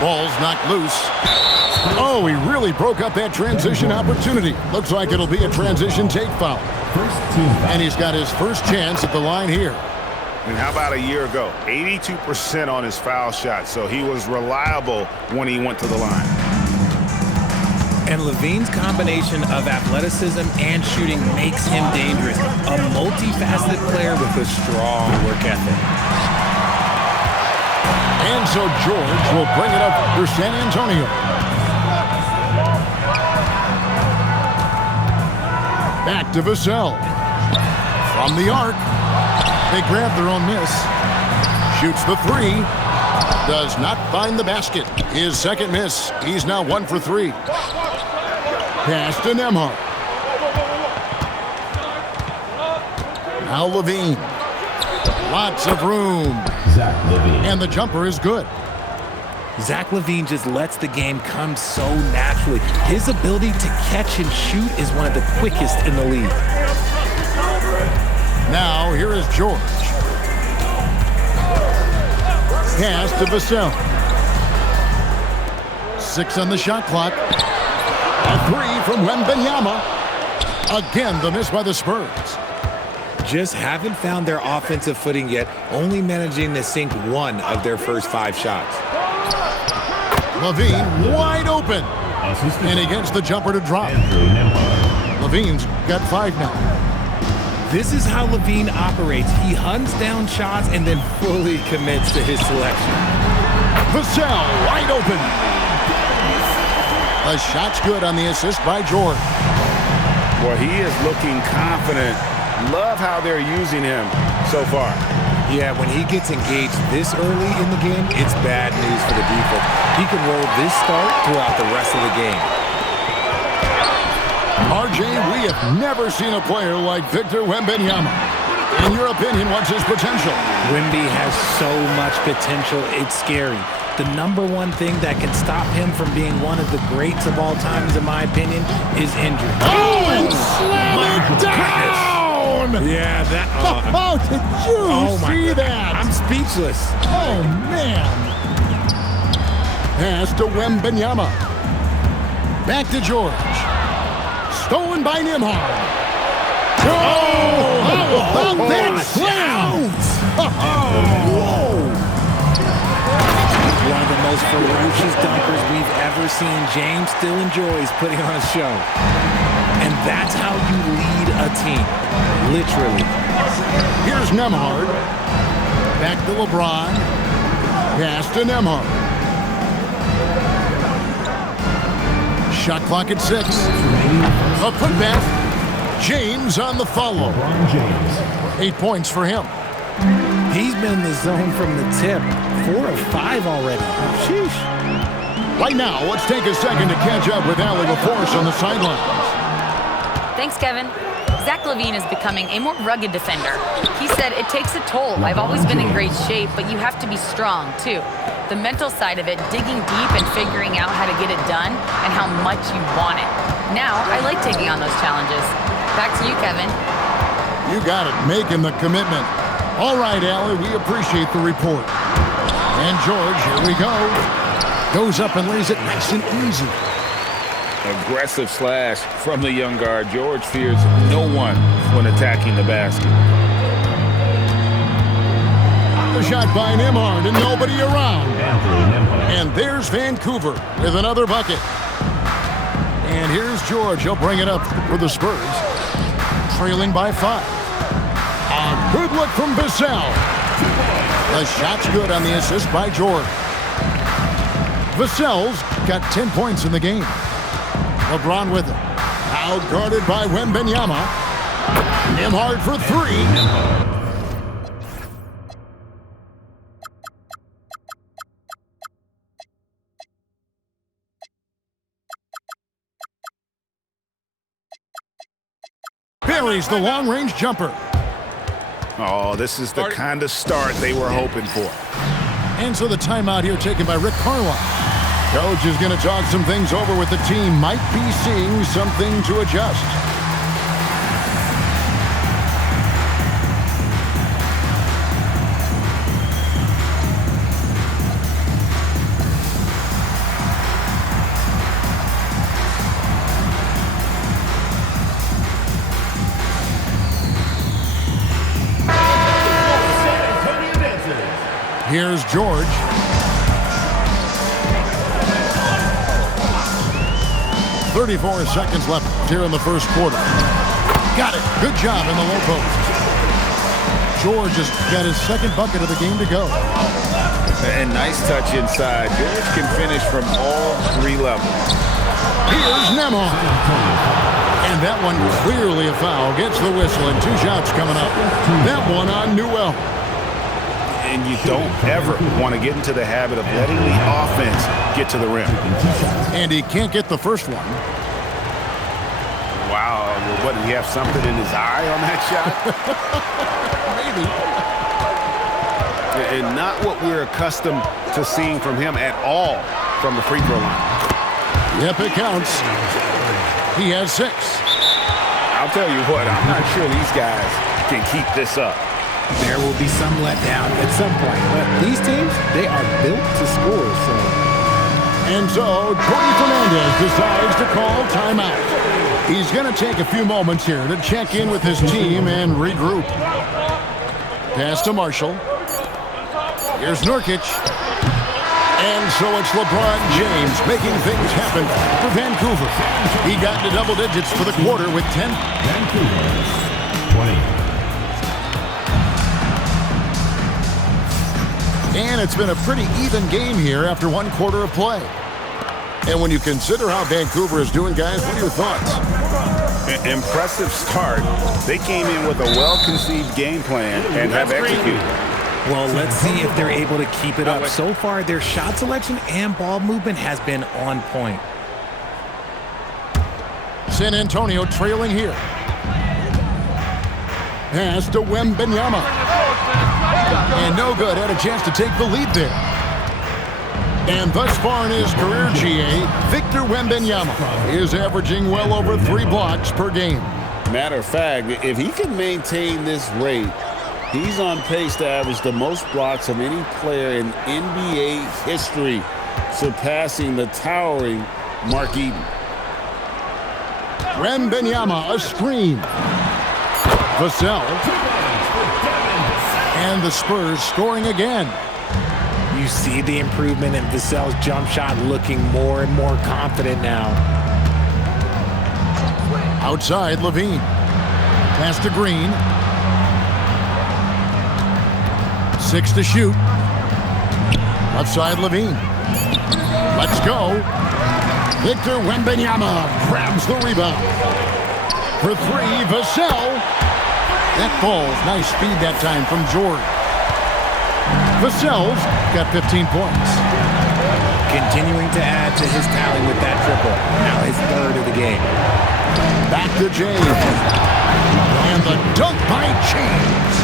Ball's knocked loose. Oh, he really broke up that transition opportunity. Looks like it'll be a transition take foul. And he's got his first chance at the line here. And how about a year ago? 82% on his foul shot, so he was reliable when he went to the line. And LaVine's combination of athleticism and shooting makes him dangerous. A multifaceted player with a strong work ethic. And so George will bring it up for San Antonio. Back to Vassell. From the arc. They grab their own miss. Shoots the three. Does not find the basket. His second miss. He's now 1 for 3. Pass to Nembhard. Now LaVine. Lots of room. Zach LaVine. And the jumper is good. Zach LaVine just lets the game come so naturally. His ability to catch and shoot is one of the quickest in the league. Now here is George. Pass to Vassell. 6 on the shot clock. A 3 from Wembanyama. Again, the miss by the Spurs. Just haven't found their offensive footing yet, only managing to sink 1 of their first 5 shots. LaVine wide open. And he gets the jumper to drop. LaVine's got 5 now. This is how LaVine operates. He hunts down shots and then fully commits to his selection. Vassell wide open. The shot's good on the assist by George. Well, he is looking confident. Love how they're using him so far. Yeah, when he gets engaged this early in the game, it's bad news for the defense. He can roll this start throughout the rest of the game. RJ, we have never seen a player like Victor Wembanyama. In your opinion, what's his potential? Wemby has so much potential, it's scary. The number one thing that can stop him from being one of the greats of all times, in my opinion, is injury. Oh, and slam it down! Yeah, that... Oh, did you see that? I'm speechless. Oh, man. Pass to Wembanyama. Back to George. Stolen by Nembhard. Oh, how about that slam? Whoa. One of the most ferocious dunkers we've ever seen. James still enjoys putting on a show. And that's how you lead a team. Literally. Here's Nembhard. Back to LeBron. Pass to Nembhard. Shot clock at 6. A putback. James on the follow. 8 points for him. He's been in the zone from the tip. 4 of 5 already. Sheesh. Right now, let's take a second to catch up with Allie LaForce on the sidelines. Thanks, Kevin. Zach LaVine is becoming a more rugged defender. He said, it takes a toll. I've always been in great shape, but you have to be strong, too. The mental side of it, digging deep and figuring out how to get it done and how much you want it. Now, I like taking on those challenges. Back to you, Kevin. You got it, making the commitment. All right, Allie, we appreciate the report. And George, here we go. Goes up and lays it nice and easy. Aggressive slash from the young guard. George fears no one when attacking the basket. The shot by Nembhard and nobody around. And there's Vancouver with another bucket. And here's George. He'll bring it up for the Spurs. Trailing by 5. A good look from Vassell. The shot's good on the assist by George. Vassell's got 10 points in the game. LeBron with it. Out guarded by Wembanyama. Nembhard for 3. Buries the long-range jumper. Oh, this is the kind of start they were hoping for. And so the timeout here taken by Rick Carlisle. Coach is going to talk some things over with the team. Might be seeing something to adjust. Here's George. "34 seconds left here in the first quarter. Got it. Good job in the low post. George has got his second bucket of the game to go. And nice touch inside. George can finish from all three levels. Here's Nemhard. And that one clearly a foul. Gets the whistle and 2 shots coming up. That one on Newell. And you don't ever want to get into the habit of letting the offense get to the rim. And he can't get the first one. Wow, what, did he have something in his eye on that shot? Maybe. And not what we're accustomed to seeing from him at all from the free throw line. Yep, it counts. He has 6. I'll tell you what, I'm not sure these guys can keep this up. There will be some letdown at some point, but these teams, they are built to score, so. And so, Jordy Fernandez decides to call timeout. He's going to take a few moments here to check in with his team and regroup. Pass to Marshall. Here's Nurkic. And so it's LeBron James making things happen for Vancouver. He got into double digits for the quarter with 10. Vancouver, 20. And it's been a pretty even game here after 1 quarter of play. And when you consider how Vancouver is doing, guys, what are your thoughts? Impressive start. They came in with a well-conceived game plan and have executed. Well, let's see if they're able to keep it up. So far, their shot selection and ball movement has been on point. San Antonio trailing here. Pass to Wembanyama. And no good. Had a chance to take the lead there. And thus far in his career, GA, Victor Wembanyama is averaging well over 3 blocks per game. Matter of fact, if he can maintain this rate, he's on pace to average the most blocks of any player in NBA history, surpassing the towering Mark Eaton. Wembanyama, a screen. Vassell. And the Spurs scoring again. You see the improvement in Vassell's jump shot, looking more and more confident now. Outside, Levine. Pass to Green. 6 to shoot. Left side, Levine. Let's go. Victor Wembanyama grabs the rebound. For 3, Vassell. That falls. Nice speed that time from George. Vassell's got 15 points. Continuing to add to his tally with that triple. Now his 3rd of the game. Back to James. And the dunk by James.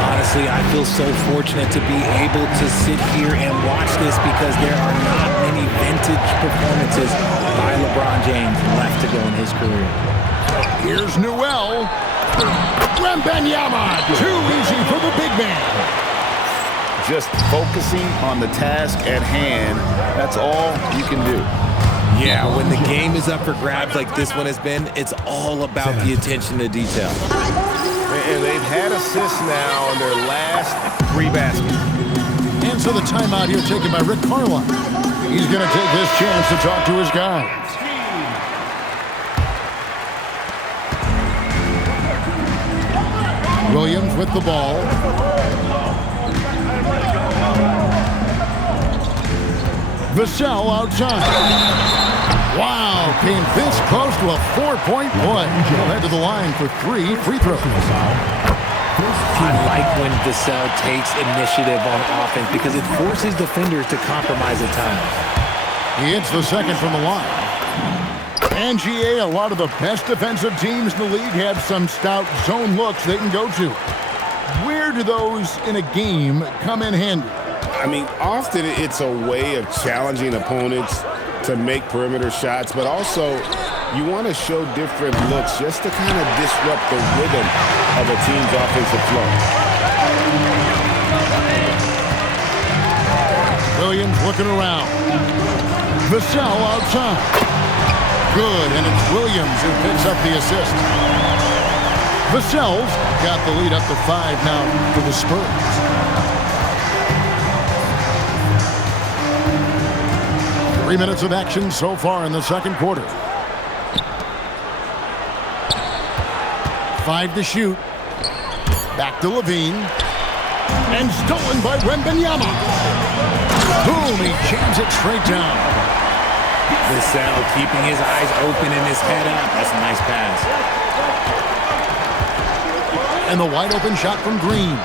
Honestly, I feel so fortunate to be able to sit here and watch this because there are not many vintage performances by LeBron James left to go in his career. Here's Newell. Wembanyama, too easy for the big man. Just focusing on the task at hand, that's all you can do. Yeah, when the game is up for grabs like this one has been, it's all about the attention to detail. And they've had assists now on their last 3 baskets. And so the timeout here taken by Rick Carlisle. He's going to take this chance to talk to his guys. Williams with the ball. Vassell outside. Wow, came this close to a 4-point play. He'll head to the line for 3 free throws. I like when Vassell takes initiative on offense because it forces defenders to compromise at times. He hits the second from the line. And GA, a lot of the best defensive teams in the league have some stout zone looks they can go to. Where do those in a game come in handy? I mean, often it's a way of challenging opponents to make perimeter shots, but also you want to show different looks just to kind of disrupt the rhythm of a team's offensive flow. Williams looking around. Vassell outside. Good, and it's Williams who picks up the assist. Vassell's got the lead up to 5 now for the Spurs. 3 minutes of action so far in the second quarter. 5 to shoot. Back to Levine. And stolen by Wembanyama. Boom, he jams it straight down. Vassell keeping his eyes open and his head up. That's a nice pass. And the wide open shot from Green.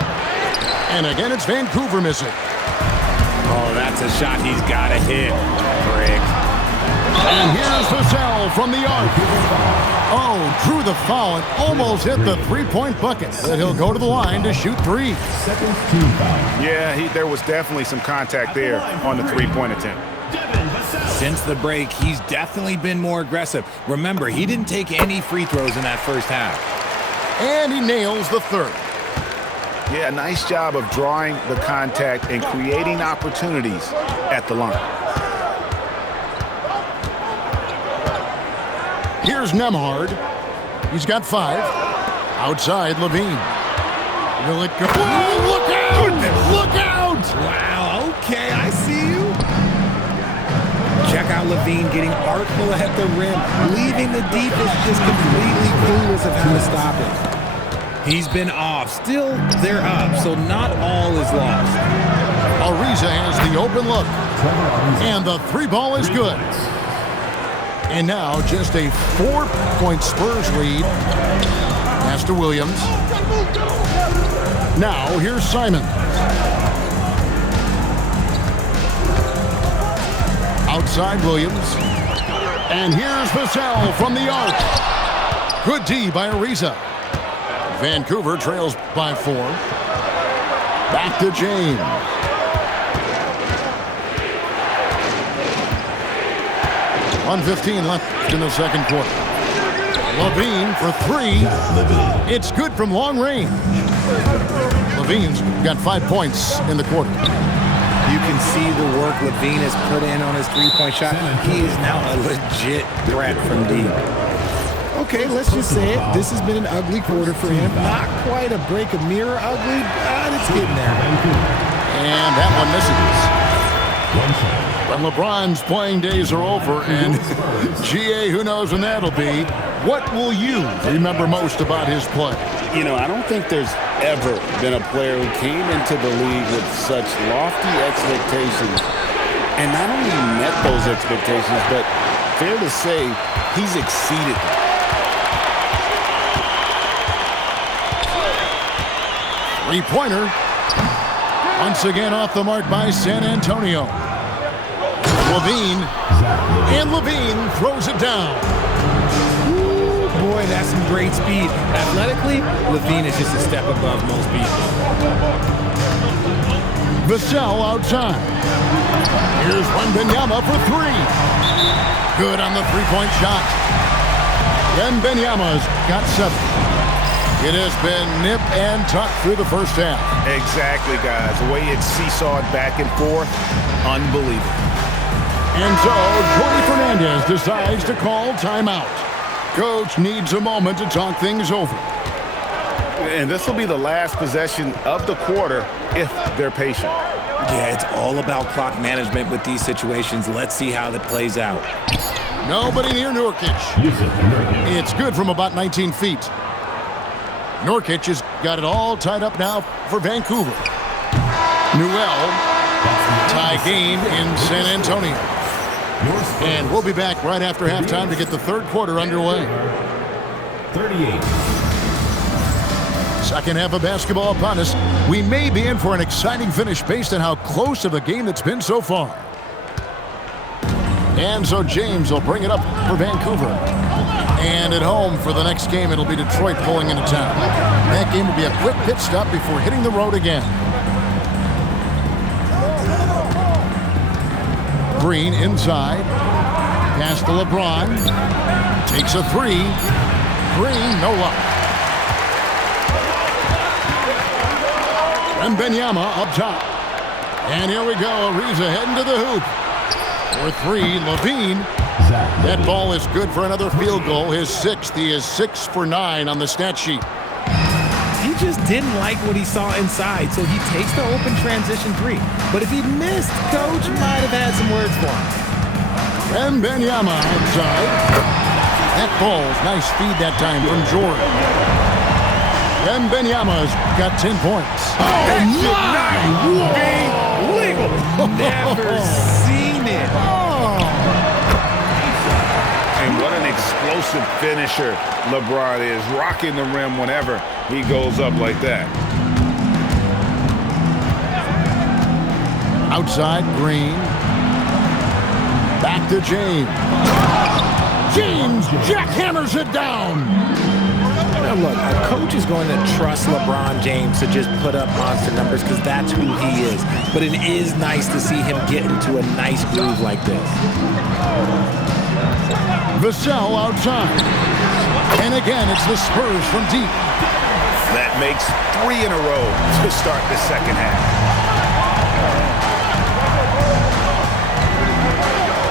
And again, it's Vancouver missing. Oh, that's a shot he's got to hit. Brick. And here's Vassell from the arc. Oh, drew the foul and almost hit the three-point bucket. But he'll go to the line to shoot 3. Yeah, there was definitely some contact there on the three-point attempt. Since the break, he's definitely been more aggressive. Remember, he didn't take any free throws in that first half. And he nails the third. Yeah, nice job of drawing the contact and creating opportunities at the line. Here's Nemhard. He's got 5. Outside, Levine. Will it go? Oh, look out! Look out! Wow, okay, I see you. Check out Levine getting artful at the rim, leaving the defense just completely clueless of how to stop it. He's been off. Still, they're up, so not all is lost. Ariza has the open look. And the 3 ball is good. And now just a 4-point Spurs lead. Pass to Williams. Now here's Simon. Outside Williams. And here's Vassell from the arc. Good D by Ariza. Vancouver trails by 4. Back to James. .1:15 left in the second quarter. Levine for 3. It's good from long range. Levine's got 5 points in the quarter. You can see the work Levine has put in on his three-point shot. He is now a legit threat from deep. Okay, let's just say it. This has been an ugly quarter for him. Not quite a break a mirror ugly, but it's getting there. And that one misses. When LeBron's playing days are over, and GA, who knows when that'll be, what will you remember most about his play? You know, I don't think there's ever been a player who came into the league with such lofty expectations and not only met those expectations, but fair to say, he's exceeded them. Three-pointer. Once again off the mark by San Antonio. Levine. And Levine throws it down. Ooh, boy, that's some great speed. Athletically, Levine is just a step above most people. Vassell outside. Here's Wembanyama for 3. Good on the three-point shot. Wembanyama's got 7. It has been nip and tuck through the first half. Exactly, guys. The way it's seesawed back and forth, unbelievable. And so, Jorge Fernandez decides to call timeout. Coach needs a moment to talk things over. And this will be the last possession of the quarter if they're patient. Yeah, it's all about clock management with these situations. Let's see how that plays out. Nobody near Nurkic. It's good from about 19 feet. Nurkic has got it all tied up now for Vancouver. Newell, tie game in San Antonio. And we'll be back right after halftime to get the third quarter underway. 38. Second half of basketball upon us. We may be in for an exciting finish based on how close of a game it's been so far. And so James will bring it up for Vancouver. And at home for the next game, it'll be Detroit pulling into town. That game will be a quick pit stop before hitting the road again. Green inside. Pass to LeBron. Takes a 3. Green, no luck. Wembanyama up top. And here we go. Ariza heading to the hoop. For 3, Levine. That ball is good for another field goal. His 6th. He is 6 for 9 on the stat sheet. He just didn't like what he saw inside, so he takes the open transition 3. But if he missed, Coach might have had some words for him. Wembanyama outside. That ball's nice feed that time from Jordan. Wembanyama's got 10 points. That should not be legal. Never seen it. And what an explosive finisher LeBron is, rocking the rim whenever he goes up like that. Outside, Green. Back to James. James jackhammers it down. Now look, a coach is going to trust LeBron James to just put up monster numbers because that's who he is. But it is nice to see him get into a nice groove like this. Vassell outside. And again, it's the Spurs from deep. That makes 3 in a row to start the second half.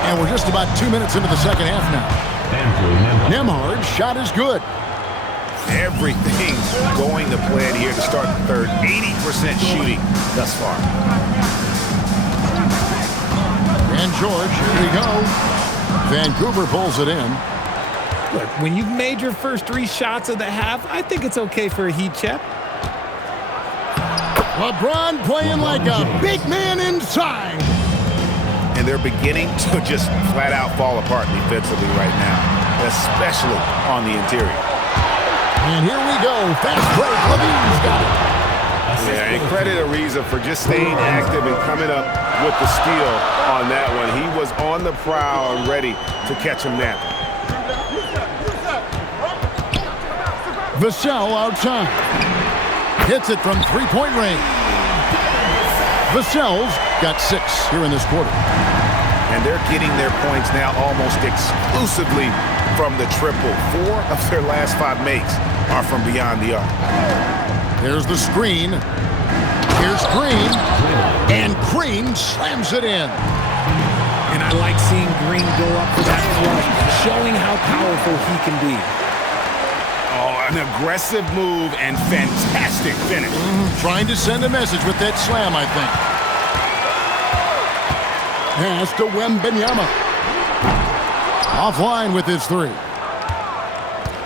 And we're just about 2 minutes into the second half now. Nembhard's shot is good. Everything's going to plan here to start the third. 80% shooting thus far. And George, here we go. Vancouver pulls it in. Look, when you've made your first 3 shots of the half, I think it's okay for a heat check. LeBron playing like a big man inside. And they're beginning to just flat out fall apart defensively right now, especially on the interior. And here we go. Fast break. Levine's got it. Yeah, and credit Ariza for just staying active and coming up with the steal on that one. He was on the prowl and ready to catch him napping. Vassell outside. Hits it from three-point range. Vassell's got 6 here in this quarter. And they're getting their points now almost exclusively from the triple. 4 of their last 5 makes are from beyond the arc. There's the screen. Here's Green. And Green slams it in. And I like seeing Green go up for that flush, showing how powerful he can be. Oh, an aggressive move and fantastic finish. Trying to send a message with that slam, I think. Pass to Wembanyama. Offline with his 3.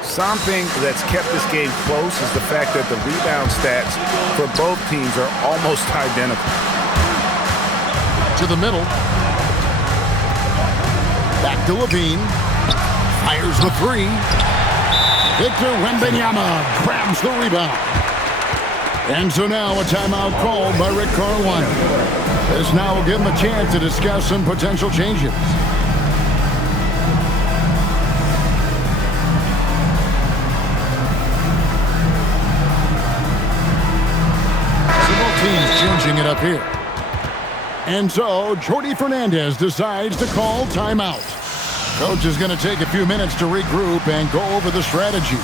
Something that's kept this game close is the fact that the rebound stats for both teams are almost identical. To the middle. Back to Levine. Fires the 3. Victor Wembanyama grabs the rebound. And so now a timeout called by Rick Carlisle. This now will give him a chance to discuss some potential changes. Teams changing it up here. And so Jordi Fernandez decides to call timeout. Coach is going to take a few minutes to regroup and go over the strategy.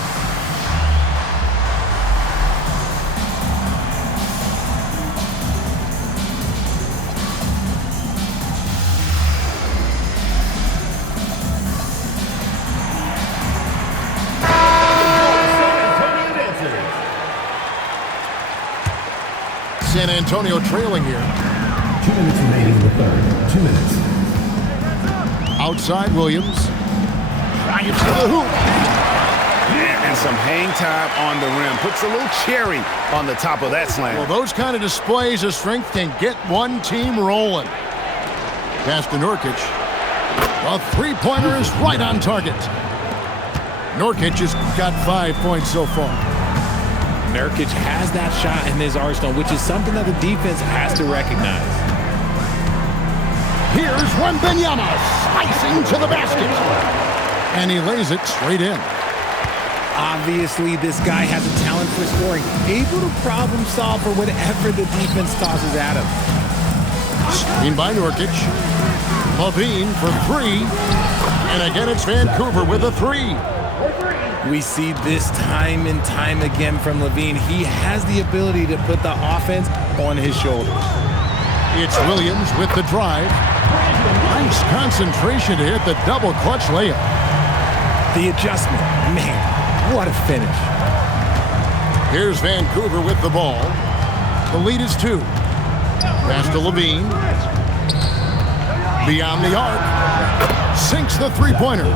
San Antonio trailing here. 2 minutes remaining in the third. 2 minutes. Outside Williams. Drives to the hoop. And some hang time on the rim. Puts a little cherry on the top of that slam. Well, those kind of displays of strength can get one team rolling. Pass to Nurkic. A three-pointer is right on target. Nurkic has got 5 points so far. Nurkic has that shot in his arsenal, which is something that the defense has to recognize. Here's Wembanyama slicing to the basket. And he lays it straight in. Obviously, this guy has a talent for scoring, able to problem solve for whatever the defense tosses at him. Screen by Nurkic. Levine for 3. And again, it's Vancouver with a 3. We see this time and time again from Levine. He has the ability to put the offense on his shoulders. It's Williams with the drive. Nice concentration to hit the double clutch layup. The adjustment, man, what a finish. Here's Vancouver with the ball. The lead is 2. Pass to Levine. Beyond the arc. Sinks the three-pointer.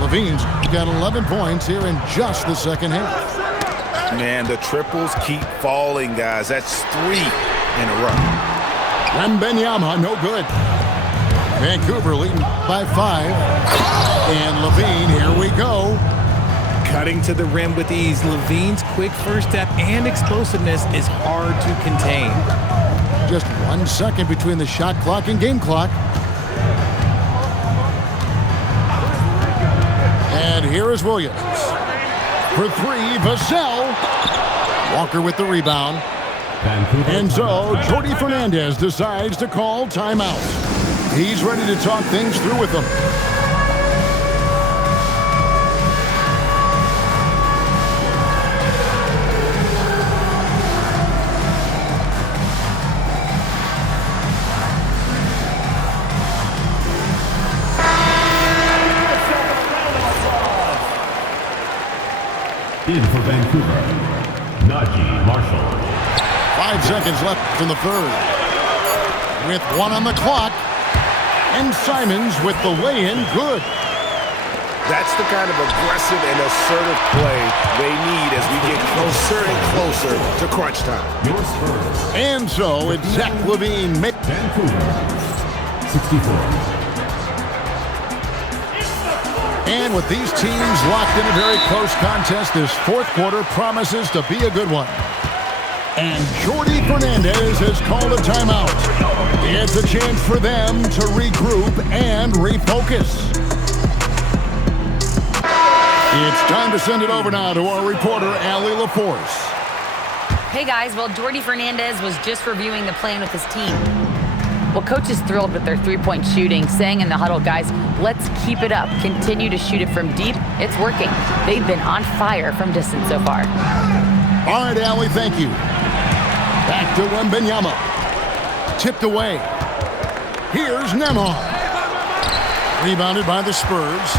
Levine's got 11 points here in just the second half. Man, the triples keep falling, guys. That's 3 in a row. Wembanyama, no good. Vancouver leading by 5. And Levine, here we go. Cutting to the rim with ease. Levine's quick first step and explosiveness is hard to contain. Just 1 second between the shot clock and game clock. And here is Williams. For 3, Vassell. Walker with the rebound. And so, Jordi Fernandez decides to call timeout. He's ready to talk things through with them. In for Vancouver, Najee Marshall. 5 seconds left in the third. With 1 on the clock. And Simons with the lay-in, good. That's the kind of aggressive and assertive play they need as we get closer and closer to crunch time. Your Spurs. And so it's Zach LaVine. Vancouver, 64. And with these teams locked in a very close contest, this fourth quarter promises to be a good one. And Jordi Fernandez has called a timeout. It's a chance for them to regroup and refocus. It's time to send it over now to our reporter, Allie LaForce. Hey guys, well, Jordi Fernandez was just reviewing the plan with his team. Well, coach is thrilled with their three-point shooting, saying in the huddle, guys, let's keep it up. Continue to shoot it from deep. It's working. They've been on fire from distance so far. All right, Allie, thank you. Back to Wembanyama. Tipped away. Here's Nembhard. Rebounded by the Spurs.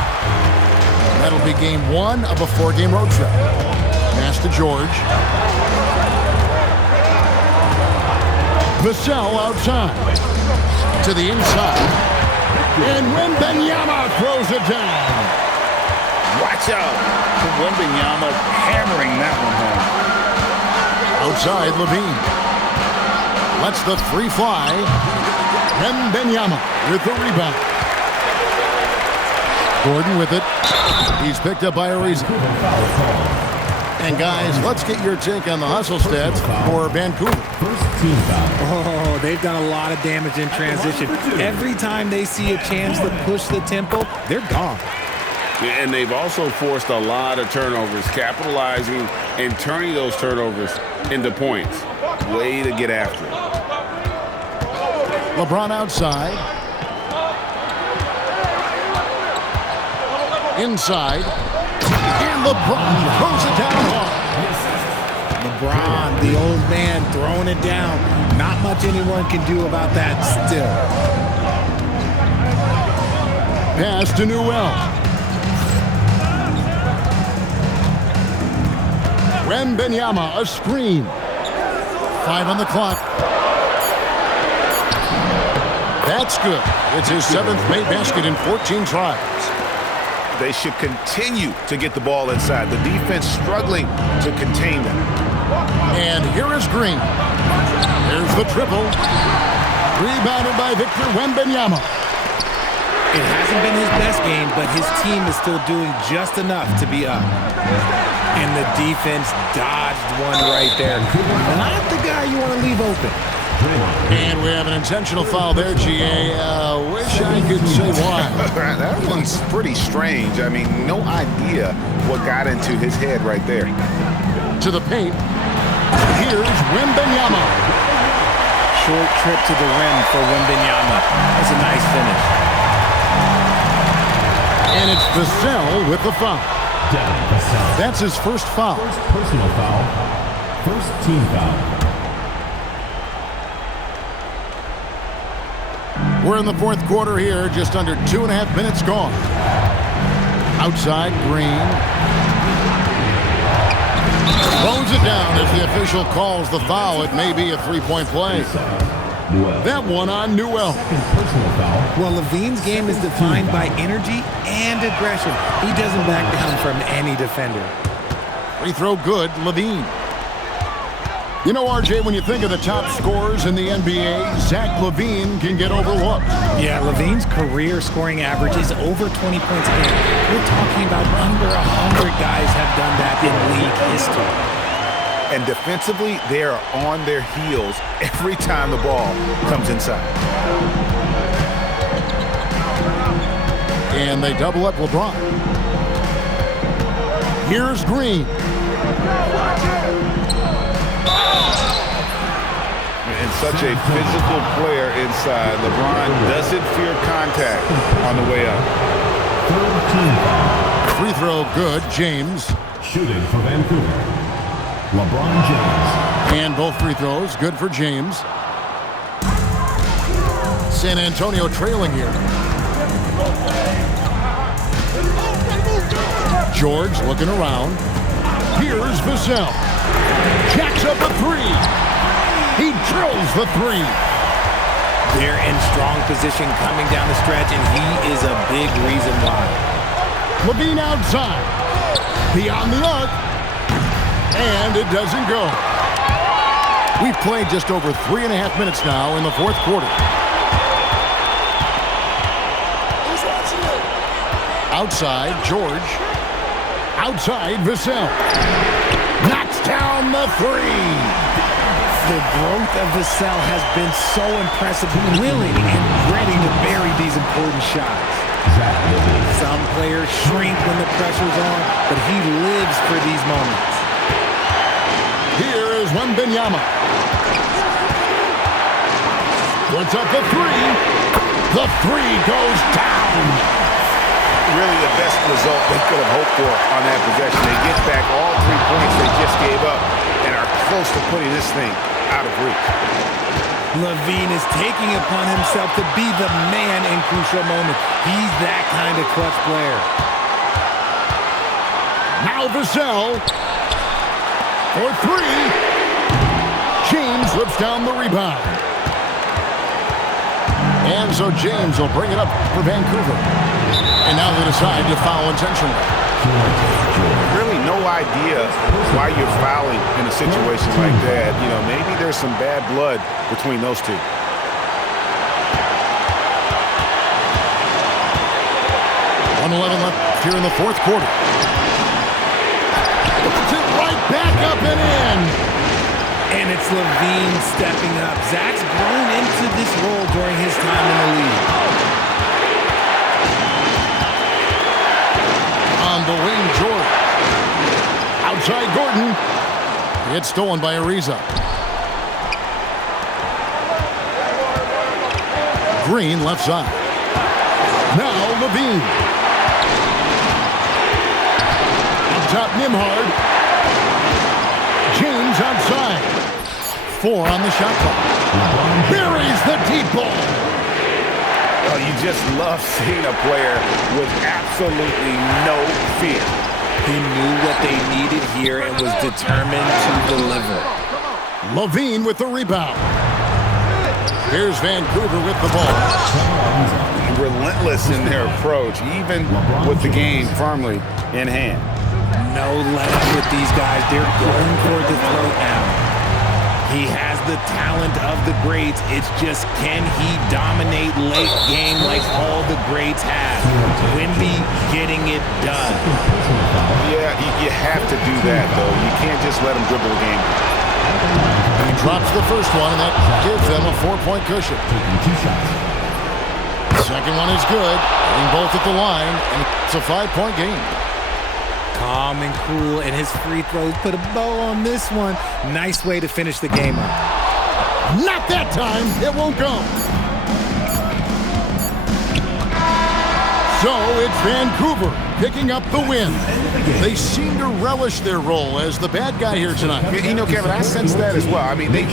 That'll be game 1 of a 4-game road trip. Pass to George. Vassell outside. To the inside. And Wembanyama throws it down. Watch out. Wembanyama hammering that one home. Outside, Levine. Lets the 3 fly. Wembanyama with the rebound. Gordon with it. He's picked up by Ariza. And guys, let's get your take on the hustle stats for Vancouver. First team foul. Oh, they've done a lot of damage in transition. Every time they see a chance to push the tempo, they're gone. And they've also forced a lot of turnovers, capitalizing and turning those turnovers into points. Way to get after it. LeBron outside. Inside. And LeBron throws it down hard. LeBron, the old man, throwing it down. Not much anyone can do about that still. Pass to Newell. Wembanyama, a screen. 5 on the clock. That's good. It's his 7th made basket in 14 tries. They should continue to get the ball inside. The defense struggling to contain them. And here is Green. Here's the triple. Rebounded by Victor Wembanyama. It hasn't been his best game, but his team is still doing just enough to be up. And the defense dodged one right there. Not the guy you want to leave open. And we have an intentional foul there, GA. Wish I could say why. That one's pretty strange. I mean, no idea what got into his head right there. To the paint. Here's Wembanyama. Short trip to the rim for Wembanyama. That's a nice finish. And it's Vassell with the foul. That's his first foul. First personal foul. First team foul. We're in the fourth quarter here, just under 2.5 minutes gone. Outside, Green. Throws it down as the official calls the foul. It may be a 3-point play. Newell. That one on Newell. Second personal foul. Well, Levine's game is defined by energy and aggression. He doesn't back down from any defender. Free throw good, Levine. You know, RJ, when you think of the top scorers in the NBA, Zach LaVine can get overlooked. Yeah, Levine's career scoring average is over 20 points a game. We're talking about under 100 guys have done that in league history. And defensively, they are on their heels every time the ball comes inside. And they double up LeBron. Here's Green. And such a physical player inside. LeBron doesn't fear contact on the way up. Third team foul. Free throw good, James. Shooting for Vancouver. LeBron James. And both free throws good for James. San Antonio trailing here. George looking around. Here's Vassell. Jacks up a three. He drills the three. They're in strong position coming down the stretch, and he is a big reason why. Levine outside. Beyond the arc. And it doesn't go. We've played just over 3.5 minutes now in the fourth quarter. Outside, George. Outside, Vassell. Knocks down the three. The growth of Vassell has been so impressive, willing and ready to bury these important shots. Zach LaVine. Some players shrink when the pressure's on, but he lives for these moments. Here is Wembanyama. Puts up the three. The three goes down. Really the best result they could have hoped for on that possession. They get back all 3 points they just gave up and are close to putting this thing out of reach. Levine is taking upon himself to be the man in crucial moments. He's that kind of clutch player. Now Vassell. For three. James slips down the rebound. And so James will bring it up for Vancouver. And now they decide to foul intentionally. Really no idea why you're fouling in a situation like that. You know, maybe there's some bad blood between those two. 1:11 left here in the fourth quarter. Puts it right back up and in. And it's Levine stepping up. Zach's grown into this role during his time in the league. On the wing, Jordan. Outside Gordon. It's stolen by Ariza. Green left side. Now Levine. Up top Nimhard. James outside. 4 on the shot clock. Buries the deep ball. Oh, you just love seeing a player with absolutely no fear. He knew what they needed here and was determined to deliver. Levine with the rebound. Here's Vancouver with the ball. Relentless in their approach, even with the game firmly in hand. No let-up with these guys. They're going for the throat now. He has the talent of the greats. It's just, can he dominate late game like all the greats have? Wemby getting it done. Yeah, you have to do that, though. You can't just let him dribble the game. He drops the first one, and that gives them a 4-point cushion. Taking 2 shots. Second one is good. Getting both at the line, and it's a 5-point game. Calm and cool, and his free throws put a bow on this one. Nice way to finish the game up. Not that time. It won't go. So it's Vancouver picking up the win. They seem to relish their role as the bad guy here tonight. You know, Kevin, I sense that as well. I mean, they